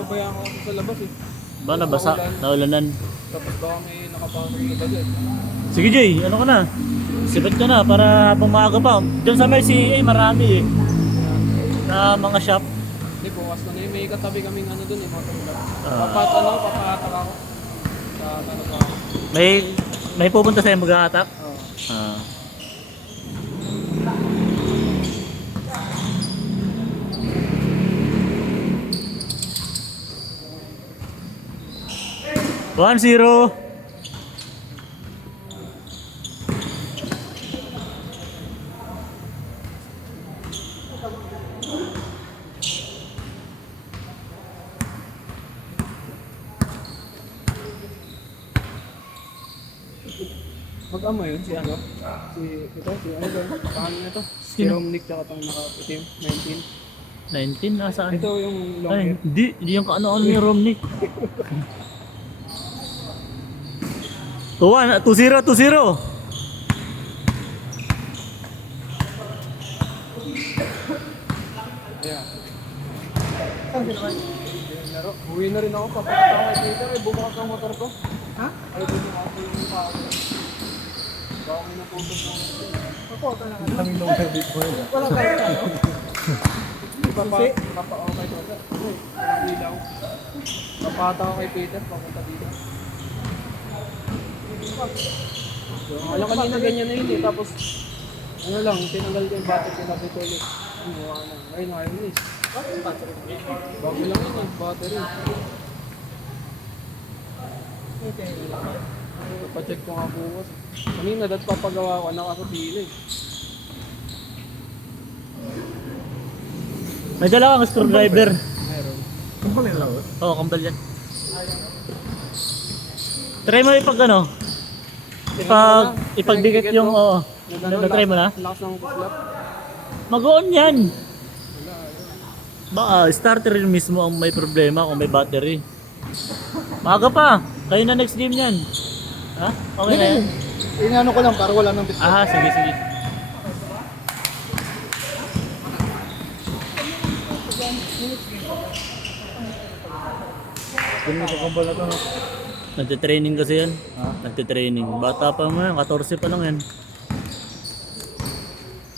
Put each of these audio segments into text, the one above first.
napabayaan ko sa labas eh. Ba, nabasa, naulanan. Tapos baka may nakapasok na dagat. Sige Jay, ano ka na? Sibat ka na para habang maaga pa. Diyan sa may CA marami eh. Na mga shop. Hindi, bukas na yun. May katabi kaming ano dun eh, motor club. Ah. Papahatak ako. Sa ano pa ako. May pupunta sa'yo mag-a-attack? Oo. Ah. One zero. Mag-ama yun si ano? Si ano ba? Paano na to? Si Sino? Romnick tsaka itong nakapitim, 19. 19 nasaan? Ito yung long Ay, hair. hindi yung kaano-ano ni Romney. 2-1, 2-0, 2-0. Yeah. Saan sila kayo? Laro. Uwi na rin ako. Papunta ako kay Peter. Ay, bukas ang motor ko. Ha? Ay, bukas ako yung tao. Baka may naputok na ako. Ako, talaga. Kaming long hair dito ko yun. Wala tayo na, no? Papa-okay ko. Ay, walang ilaw. Papata ako kay Peter. Papunta dito. Alam kanina ganyan na yun eh. Tapos, ano lang, tinanggal ko yung battery ko na dito ulit. Ang mukha na. Ayun, ayaw na eh. Bago lang yun eh, battery. Pacheck ko nga bukas. Kanina, dahil papagawa ko, nakakapili. May dala kang screwdriver. Meron. Kung pala lang. Oo, kambal yan. Try mo ipagdikit yung, oo. Na-try mo na? Lakas ng puslap. Mag-on yan. Baka starter rin mismo ang may problema kung may battery. Maaga pa. Kayo na next game yan. Ha? Okay na yan? Inano ko lang para wala nang bitbit. Ah, sige, sige. Ganun ko kambal na to. No? Nagte-training kasi yan. Ha? Nagte-training. Bata pa mo yan. 14 pa lang yan.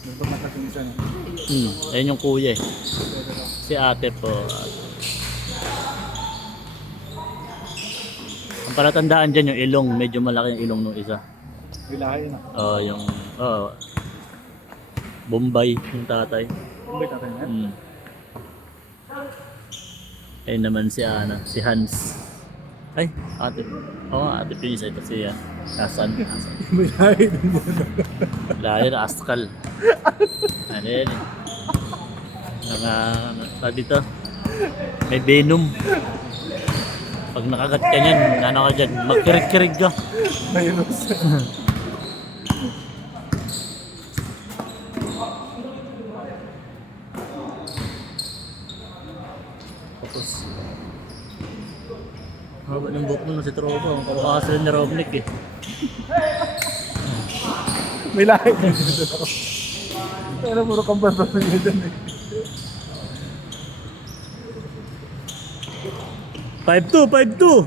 Nagpag nakasinisan. Ayun yung kuya eh. Si ate po. Ang palatandaan dyan yung ilong. Medyo malaki yung ilong nung isa. Bilahay na. Yung Bombay yung tatay. Kung ba tatay na? Ayun naman si si Hans. Ay, ate. Ate Pisa ito si Hasan. Bilahay din yan. Layo na Askal. Ano yan eh. Dito. May venom. Pag nakagat ka niyan, ano ka dyan, magkirig-kirig ka. Virus. Tapos, haba ng buhok mo na si Tropa. Ang kabakasal ni Robnik eh. Bilahay din yan ako. Pero puro kambal pa rin yun eh. 5-2, 5-2.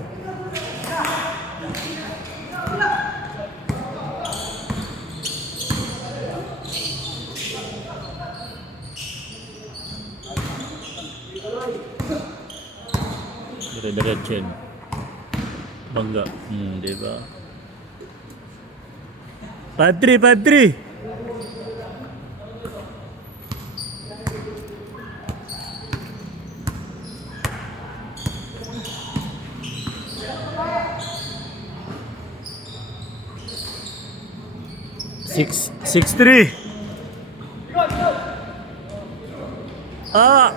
Dire-diretso yan. Bangga. Diba? 5-3, 5-3. Six, 6-3. Ah!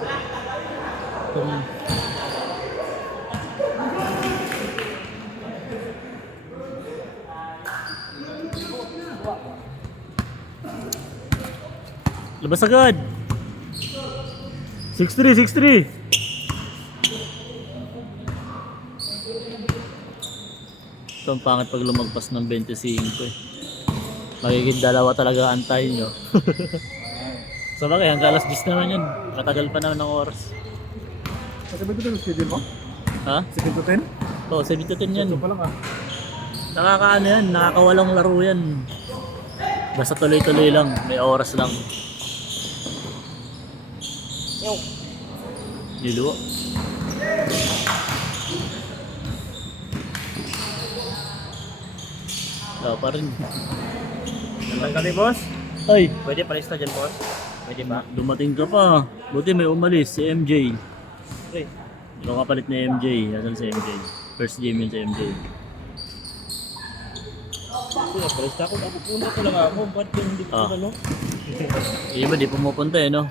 Labas agad. 6-3, 6-3. Ito ang pangit pag lumagpas ng 25 eh. Magiging dalawa talaga antayin nyo. Sa bagay, hanggang alas 10 naman yun. Matagal pa naman ng oras. Kasi ba ito yung schedule mo? Ha? 7 to 10? Oo, 7 to 10 yan. Ito pa lang ah. Nakakaano yan, nakakawalang laro yan. Basta tuloy-tuloy lang, may oras lang. Niluwa. Wala pa rin. Nandang kami, boss. Ay, Pwede palista dyan, boss. Pwede ba? dumating ka pa. Buti may umalis, si MJ. Okay. Ikaw kapalit ni MJ. Nasaan si MJ? First game yun si MJ. Palista ako. Ako puna ko lang ako. Ba't yung hindi ko Ah. ano? Yung iba di pumupunta eh, no?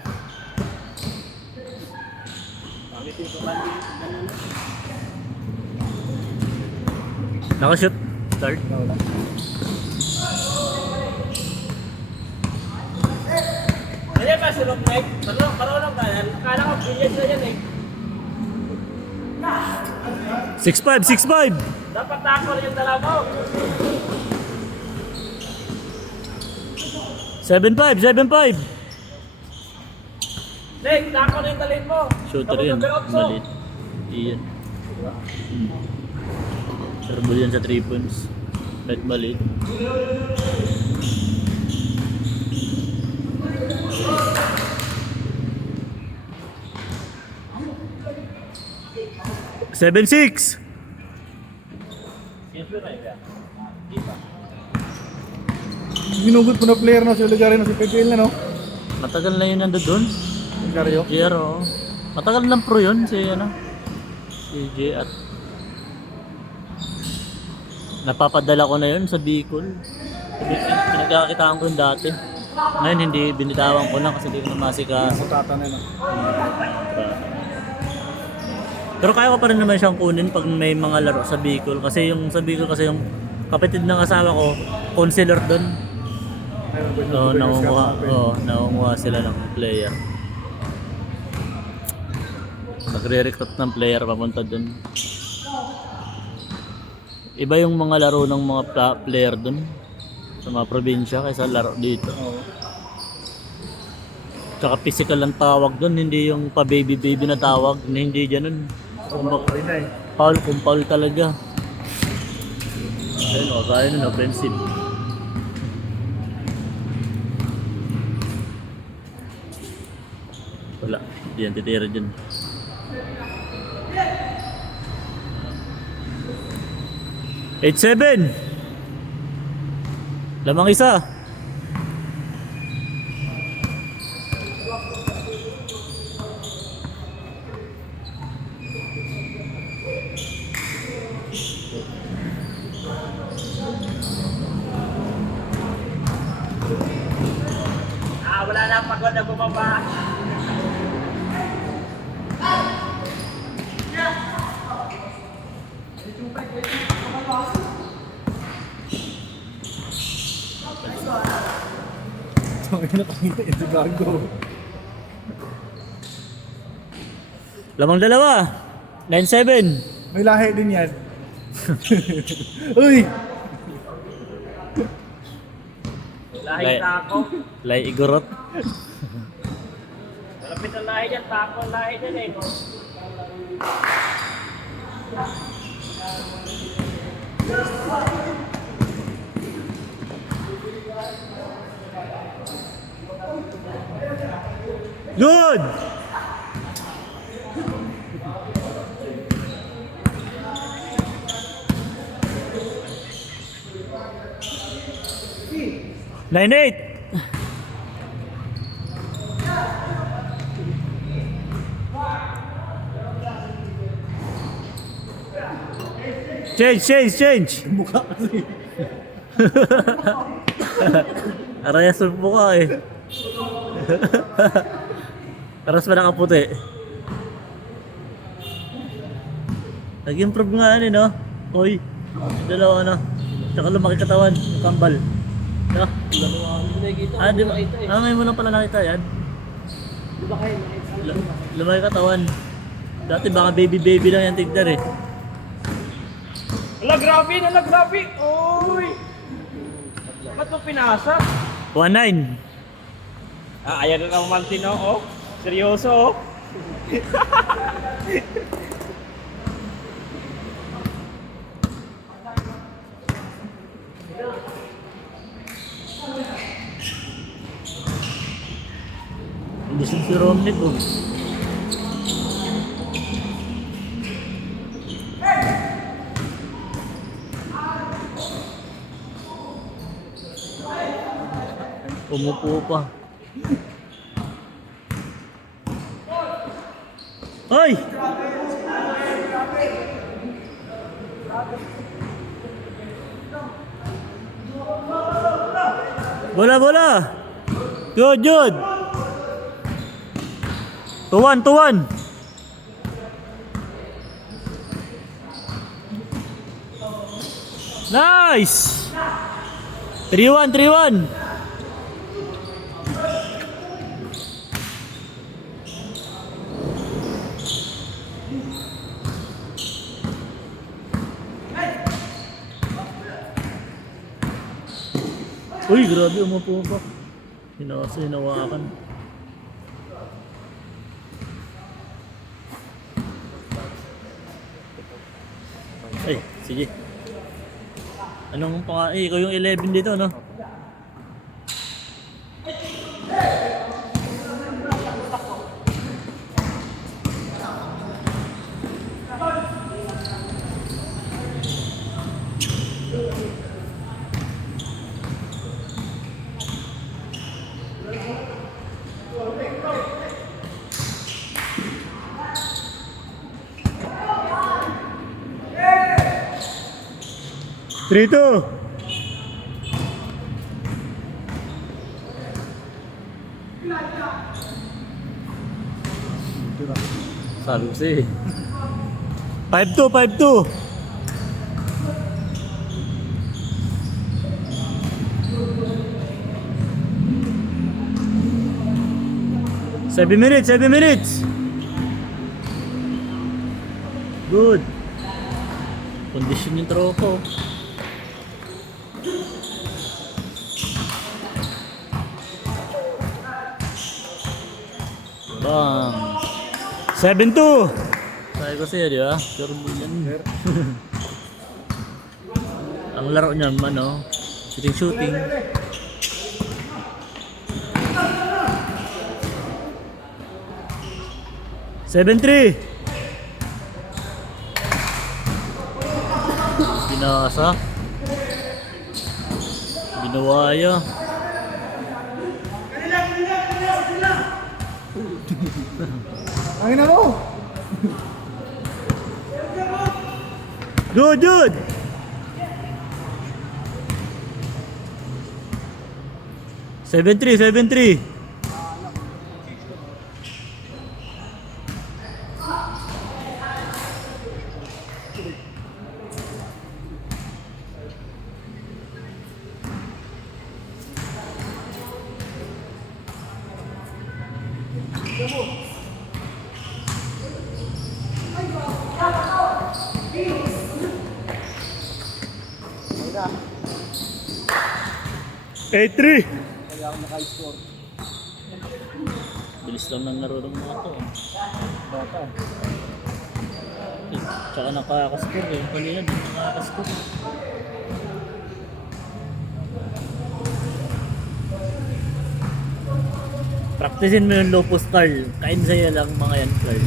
Pangit yung kumandi. Nakashoot. Start. Ano ba sulok, Mike? Marunong ka yan. Akala ko billiard na yan, eh. 6'5", 6'5". Dapat tackle yung dala mo. 7'5", 7'5". Nick, tackle yung dalin mo. Shooter yun. Maliit. Iyan. Turbo yan sa 3 points. Kahit maliit. Seven six. Ginugot mo na player na si Oligario na si PPL na no? Matagal na yun nando doon. Oligario? JR, oo. Matagal lang pro yun si ano. Si JR. Napapadala ko na yun sa Bicol. Pinagkakakitaan ko yun dati. Ngayon hindi binitawan ko na kasi hindi ko na masikaso. Putata na no? Pero kaya ko pa rin naman siyang kunin pag may mga laro sa Bicol. Kasi yung sa Bicol kasi yung kapatid ng asawa ko, counselor doon. So, nangunguha sila ng player. Nagre-recruit ng player papunta doon. Iba yung mga laro ng mga player doon sa mga probinsya kaysa laro dito. Oo. Tsaka physical ang tawag doon, hindi yung pa baby na tawag, hindi ganun. Pwede na eh. Foul kung foul talaga. Ayun o, kaya nun, offensive. Wala, hindi yan titira dyan. Eight seven. Lamang isa. Wala na pagod na bumaba. Tangin na pangita ito gago. Lamang dalawa. 9-7. May lahi din yan. Uy! Lahi tako. Lay igorot. Malapit ang lahi dyan. Tako ang lahi dyan, eh. Good! Nine eight. Change. Mukha kasi. Arayas ng mukha eh. Aras pa nakaputi. Nag-improve nga ano no? Hoy, dalawa na. Tsaka lumaki katawan, kambal. No? Ah, di ba? Ah, ngayon mo lang pala nakita yan. Lumaki katawan. Dati baka baby lang yan tignan eh. Ala, grabe! Ala, grabe! Uy! Ba't mo pinasa? 1-9. Ayan na naman Martin, oh. Seryoso, oh. Gising si Romney ko. Umupo pa. Hoy! Bola, bola! Good, good! 2-1, 2-1! Nice! 3-1, 3-1! Uy, grabe, umupo pa. Hinawakan. Ay, sige. Anong pang... ikaw yung 11 dito, no? Trito! Sabi ko siya eh. 5-2, 5-2! Seven minutes! Good! Kondisyon yung tropa. Bang! 7-2! Sabi ko sa'yo, di ba? Sure mo yan. Ang laro niya, ano? Shooting. 7-3! Binasa. Binawaya. Ang ina mo! Good, good! Seven three. 8-3. Kaya ako naka-score. Bilis lang ng laro ng mga to. Bata. Tsaka nakakascore eh. Pali yan, nakakascore. Practicein mo yung lopus, Carl. Kain sa'yo lang mga yan, Carl.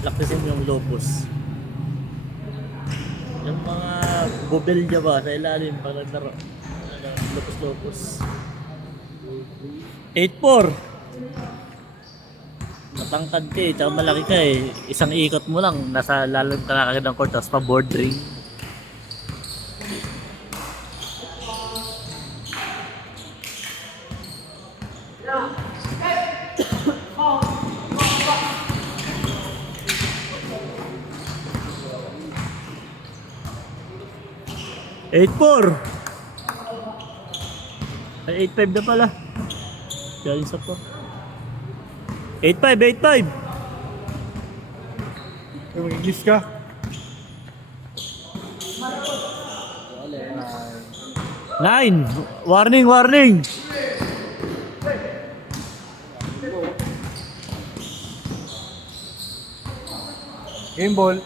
Practicein mo yung lopus. Yung mga bubel dya ba sa ilalim para naglaro. Lopus. 8-4. Matangkad ka eh, tsaka malaki ka eh. Isang ikot mo lang, nasa lalong kalakagad ng court, tapos pa board ring. Eight four. Ay 8-5 na pala. Galing sa po. 8-5. English ka? Nine. Warning. Game ball.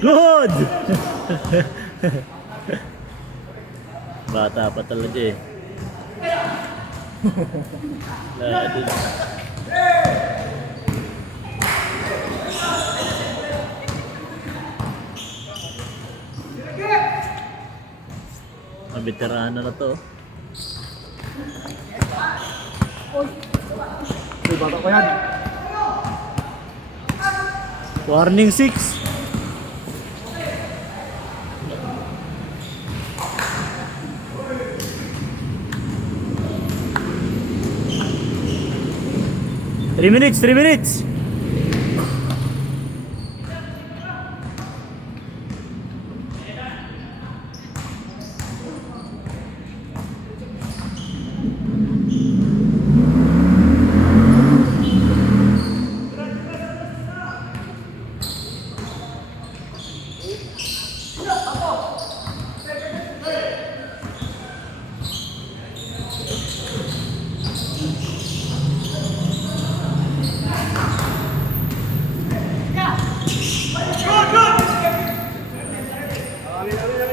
Good! Bata pa talaga eh. Wala din. Veterano na to. Uy, bata ko yan. Warning 6. Three minutes, 3 minutes.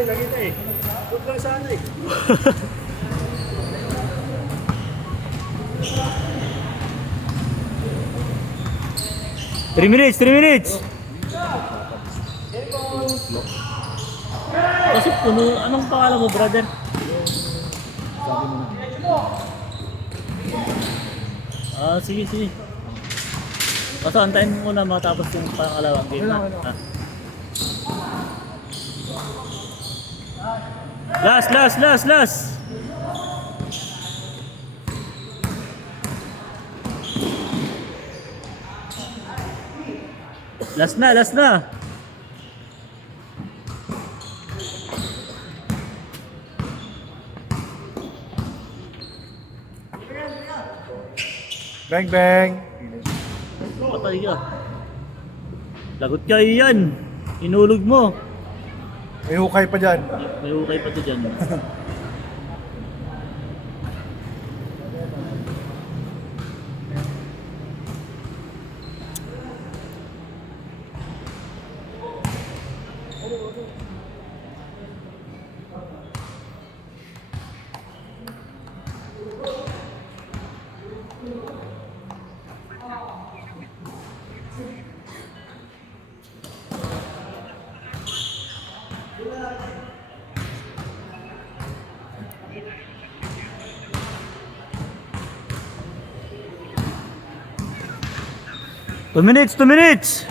Nakita eh. Huwag lang sana eh. 3 minutes, 3 minutes. Kasi puno, anong pangalan mo, brother? Ah, sige, sige. Kaso antayin mo muna matapos yung pangalawang game na. Ah. Last, last, last, last. Last na, last na. Bang bang. Patay ka. Lagot ka yan. Inulog mo. May hukay pa dyan. May hukay pa to dyan. Two minutes, 2 minutes.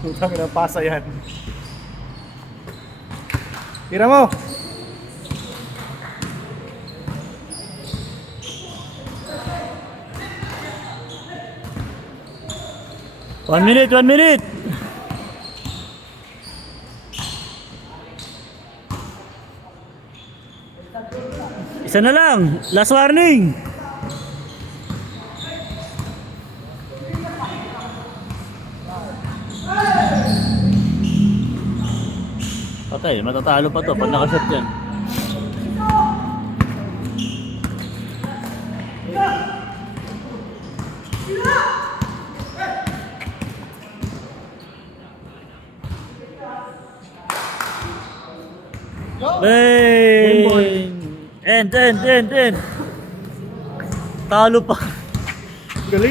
Utang na pasa yan. Tira mo. One minute, 1 minute. Isa na lang. Last warning. Patay, matatalo pa to pag nakashot yan. Bang! End. Talo pa. Galing.